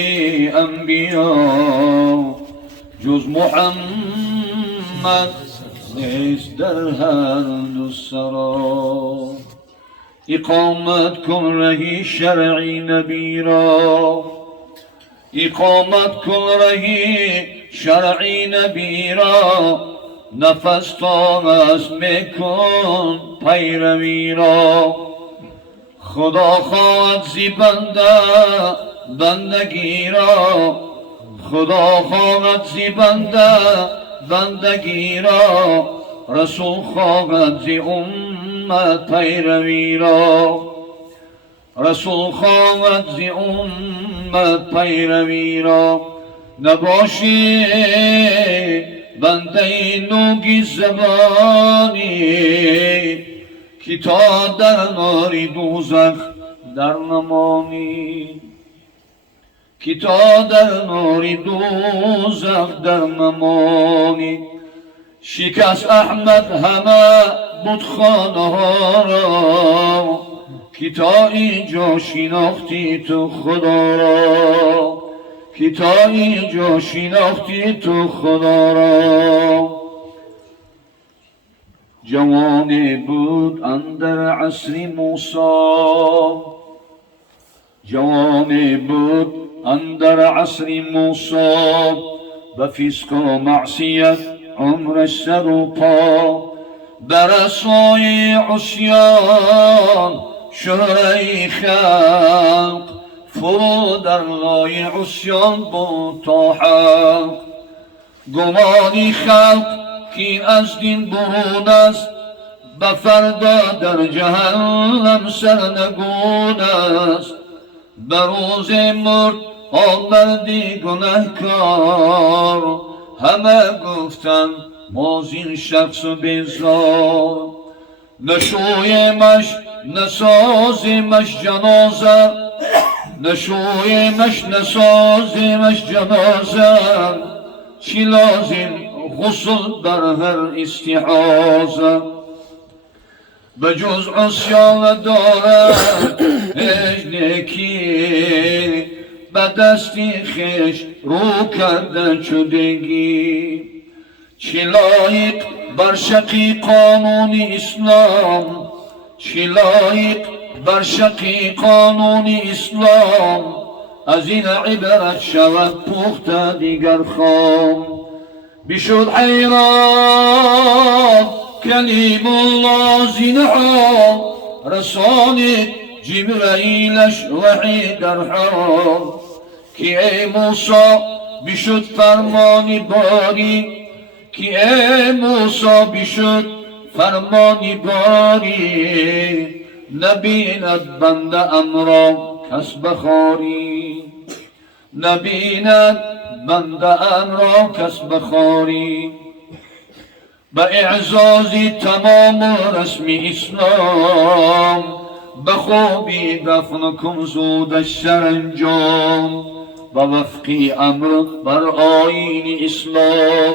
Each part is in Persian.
انبیا جز محمد نیست در هر دو سرا. اقامت کن رهی شرعی نبی را، اقامت کن رهی شرعی نبی را، نفس تا نفس میکن پیروی را. خدا خواهد زی بنده بندگی را، خدا خواهد زی بنده بندگی را، رسول خواهد زی امت پیروی را، رسول خواهد زی امت پیروی را. نباشی بنده نوگی زبانی، که تا در نار دوزخ در نمانی، که تا در نار دوزخ در نمانی. شکست احمد همه بتخانه ها را، که تا اینجا شناختی تو خدا را، که تا اینجا شناختی تو خدا را. جوانی بود اندر عصر موسی، جوانی بود اندر عصر موسی، به فسق و معصیت عمرش سر و پا. در عصای عصیان شهره خلق، فرو در لای عصیان بود تا حق. گمانی خلق که از دین برون است، به فردا در جهنم سرنگون است. به روز مرد آمردی گنهکار، همه گفتن ما زین شخص بیزار. نشویمش نسازیمش جنازه، نشویمش نسازیمش جنازه. چی لازم غسل بر هر استحاضه، بجز عصیان دارد هیچ نیکی، به دستی خویش رو کرده چودگی. چی لایق بر شقی قانون اسلام، چی لایق بر شقی قانون اسلام، از این عبرت شود پخته دیگر خام. بشد حیران کلیم الله زین حال، رسانید جبرائیلش وحی در حال. که ای موسی بشد فرمانی باری، که ای موسی بشد فرمانی باری. نبیند بنده امرا کس بخاری، نبیند بنده امرا کس بخاری. به اعزازی تمام رسم اسلام، به خوبی دفن کن زودش سرانجام. به وفقی امر بر آیین اسلام،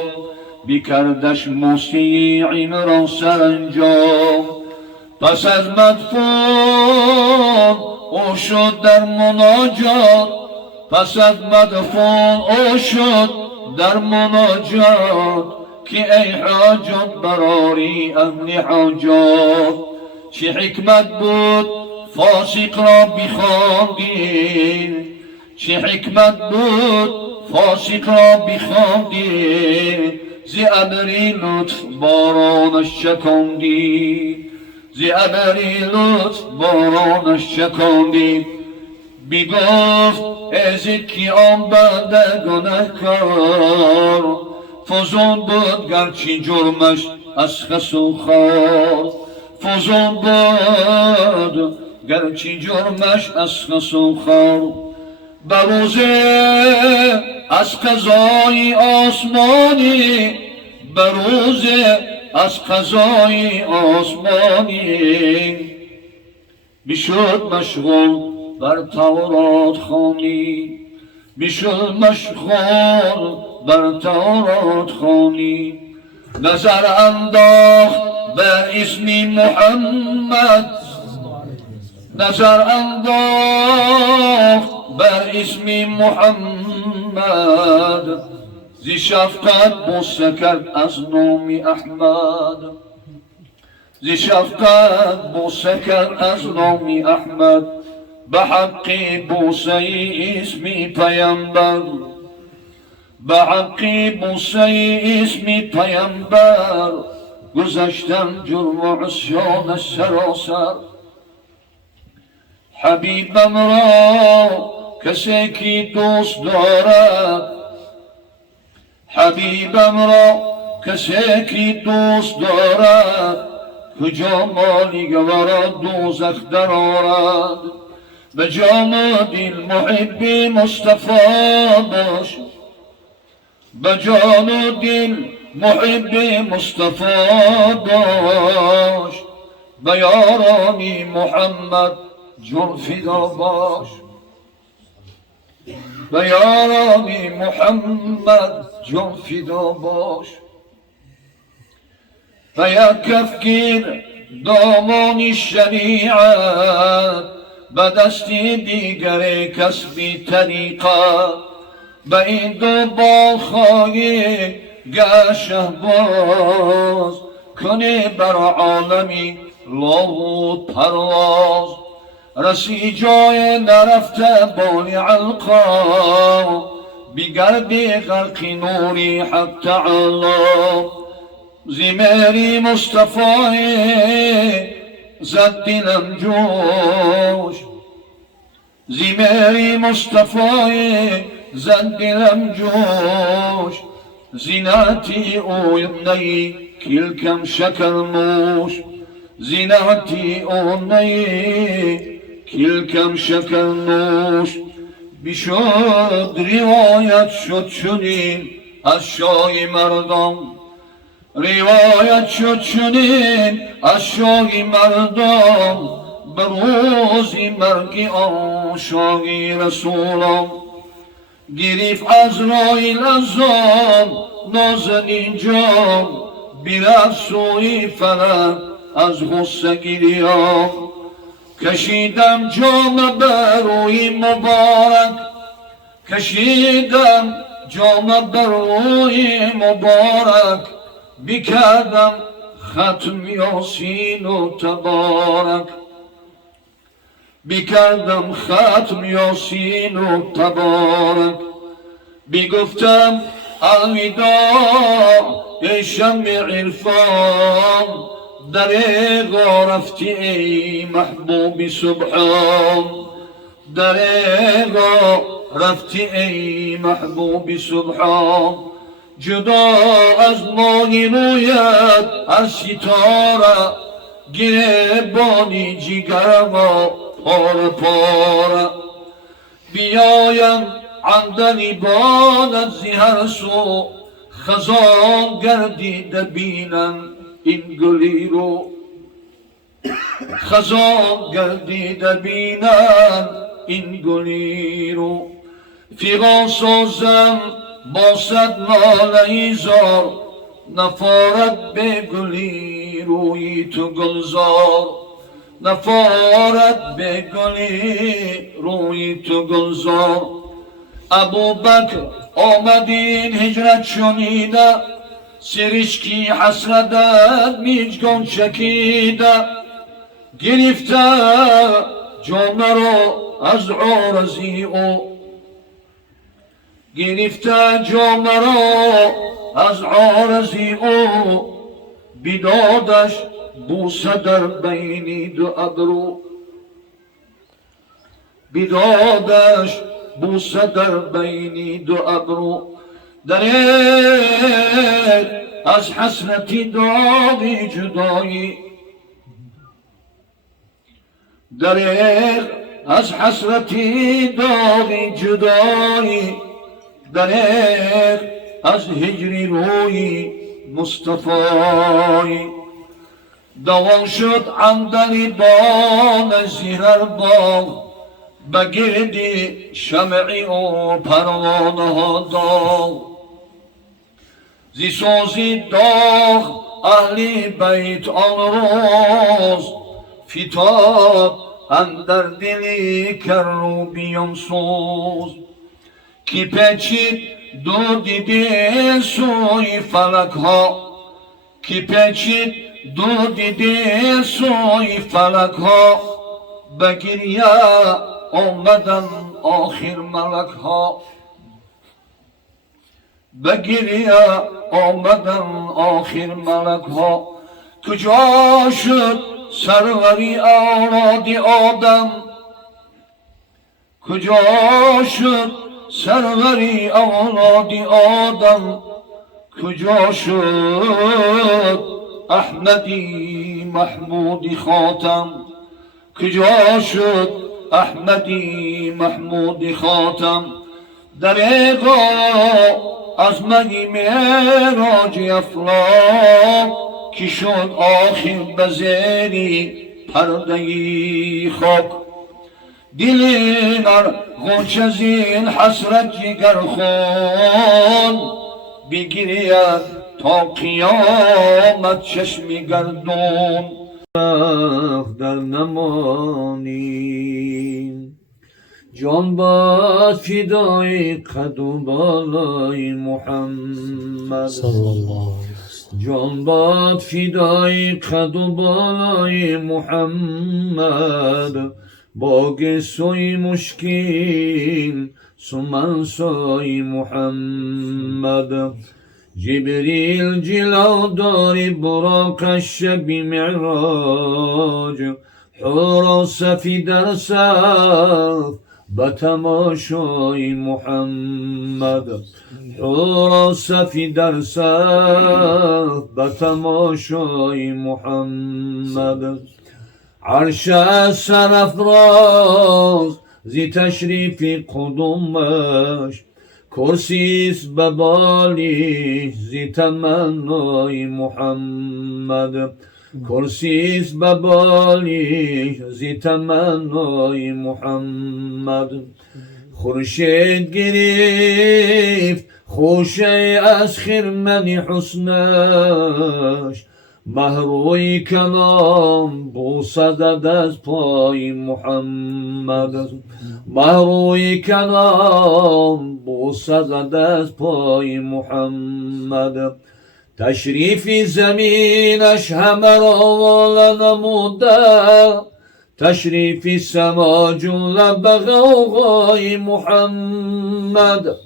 بکردش موسیعین را سرانجام. پس از مدفون او شد در مناجات، پس از مدفون او شد در مناجات. که ای حاجت براری اهل حاجات، چه حکمت بود فاسق را بخواندی، چه حکمت بود فاسق را بخواندی. زی ابری لطف بارانش شکاندی، زی ابری لطف بارانش شکاندی. بگفت ازید که آن بنده گنهکار، فزون بود گرچه جرمش از خس و خار، فزون بود گرچه جرمش از خس و خار. به روز از قضای آسمانی، به روز از قضای آسمانی. بشد مشغول بر تورات خوانی، بشد مشغول بر تورات خوانی. نظر انداخت بر اسم محمد، نظر انداخت بر اسم محمد زی شفقت بوسه کرد از نام احمد زی شفقت بوسه کرد از نام احمد به حق بوسه اسم پیامبر به حق بوسه اسم پیامبر گذشتن جرم و عصیانش سراسر حبیبم را کسی که دوست دارد حبیبم را کسی که دوست دارد کجا مالی ورا دوزخ در آرد به جان و دل محب مصطفی باش به جان و دل محب مصطفی باش به یاران محمد جان فدا باش به یاران محمد جان فدا باش و یک کف گیر دامان شریعت به دست دیگر کسب طریقت به این دو بالخواهی گشه باز کنه بر عالمی لاهوت پرواز رسی جای نرفته بانی علقا بگردی غرق نوری حق تعالی زمری مصطفی زد دلم جوش زمری مصطفی زد دلم جوش زیناتی اوینی کلکم شکر موش زیناتی اوینی کلکم شکر موش بشد روایت شد چنین از شای مردم روایت شد چنین از شای مردم به روز مرگ آن شای رسولم گریف از رای لزام نازنین جام بیرفت سوی فلک از غصه گریام کشیدم جام بروی مبارک کشیدم جام بروی مبارک بکردم ختم یاسین و تبارک بکردم ختم یاسین و تبارک بگفتم الوداع ای شمع عرفان دریغا رفتی ای محبوب سبحان دریغا رفتی ای محبوب سبحان جدا از ماهی رویت هر ستاره گریبانی جگرم پاره پاره بیایم عندلیبانت زی هر سو خزان گردیده بینن این گلی رو خزان گردیده بینن این گلی رو فیغان سازم با صد ناله ایزار نفارت به گلی روی تو گلزار نفارت به گلی روی تو گلزار ابوبکر آمدین هجرت شنیده سرشکی حسرتت میجگان چکیده گرفته جامه رو از عارضی او گرفته جامه رو از عارضی او بدادش بوسه در بین دو ابرو بدادش بوسه در بین دو ابرو دریغ از حسرتی داغی جدایی دریغ از حسرتی داغی جدایی دریغ از هجری روی مصطفی دوان شد عندلیبان زهر باغ بگردی شمعی و پروانه ها داغ زی سوزی داغ اهلی بیت آن روز فتاد اندر دلی کروبیم سوز کی پیچید دو دیده سوی فلک ها کی پیچید دو دیده سوی فلک ها بگریه آمدن آخر ملک ها بگریه آمدن آخر ملک ها کجا شد سروری اولاد آدم کجا شد سروری اولاد آدم کجا شد احمدی محمودی خاتم کجا شد احمدی محمودی خاتم دریغا از مگی معراج افلاک کی شد آخر بزیری پردهی خاک دلینر غنچه زین حسرت جگر خون بگیرید تا قیامت چشمی گردون در نمانی جان باد فدای قد و بالای محمد جان باد فدای قد و بالای محمد باگ سوی مشکین سمن سوی محمد جبریل جلو داری براق شب معراج حور صفی در صف بتماشای محمد حور صفی در صف بتماشای محمد عرش سرافراز زی تشریف قدومش کرسیست ببالی زی تمنای محمد کرسیست ببالی زی تمنای محمد خورشید گرفت خوشه از خرمن حسنش محروی کلام بوسد از پای محمد محروی کلام بوسد از پای محمد تشریف زمینش همه را نموده تشریف سما جمله به غوغای محمد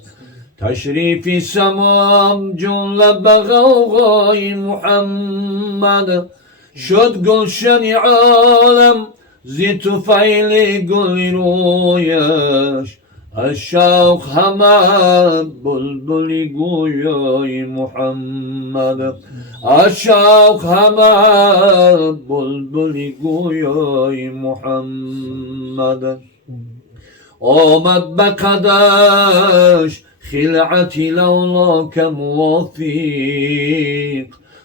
تشریف سما جمله به غوغای محمد شد گلشن عالم زی طفیل گل رویش از شوق همه بلبلی گویای محمد از شوق همه بلبلی گویای محمد آمد به قدش خلعتی لولاک موافق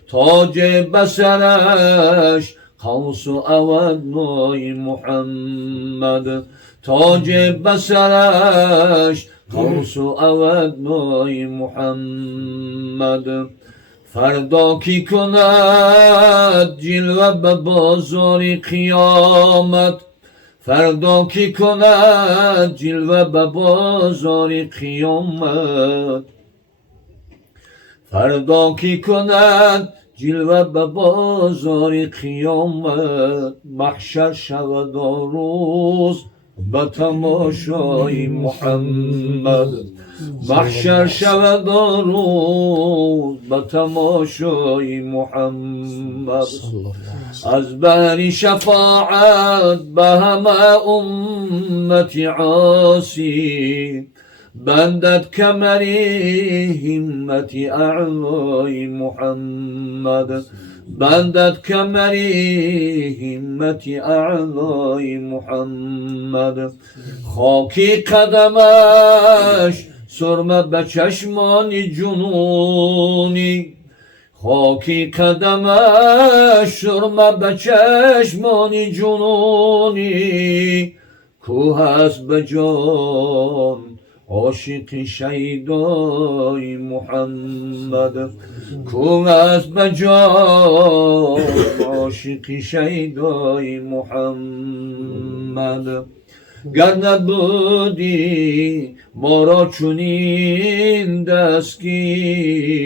تاج بسرش قوس و اود نای محمد تاج بسرش قوس و اود نای محمد فردا کی کند جلوه به بازار قیامت فردا کی کند جلوه به بازار قیامت فردا کی کند جلوه به بازار قیامت محشر شود روز به تماشای محمد محشر شود روز به تماشای محمد از بحر شفاعت به همه امت عاصی بندد کمری همت اعلای محمد بندد کمری همت اعلای محمد خاکی قدمش سرمه به چشمان جنونی خاکی قدمش سرمه به چشمان جنونی کوه است به جان عاشق شیدای محمد کوه است به جان عاشق شیدای محمد محمد گر نبودی ما را چنین دستگیر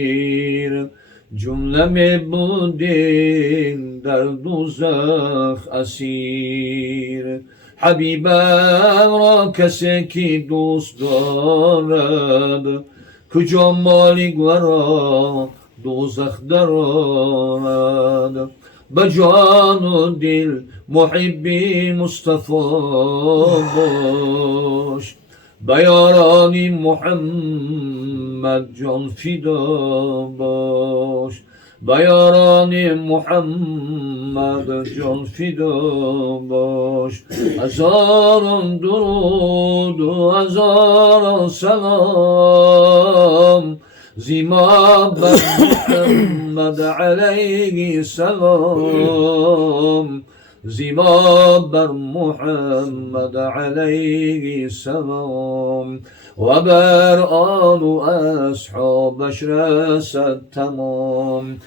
جمله می بودیم در دوزخ اسیر حبیبم را کسی که دوست دارد کجا مالیک ورا دوزخ درآرد به جان و دل محبی مصطفی باش به یاران محمد جان فدا باش به یاران محمد جان فدا باش هزاران درود و هزاران سلام زیما بر محمد علیه سلام زیما بر محمد علیه سلام و بر آل و اصحابش رسد تمام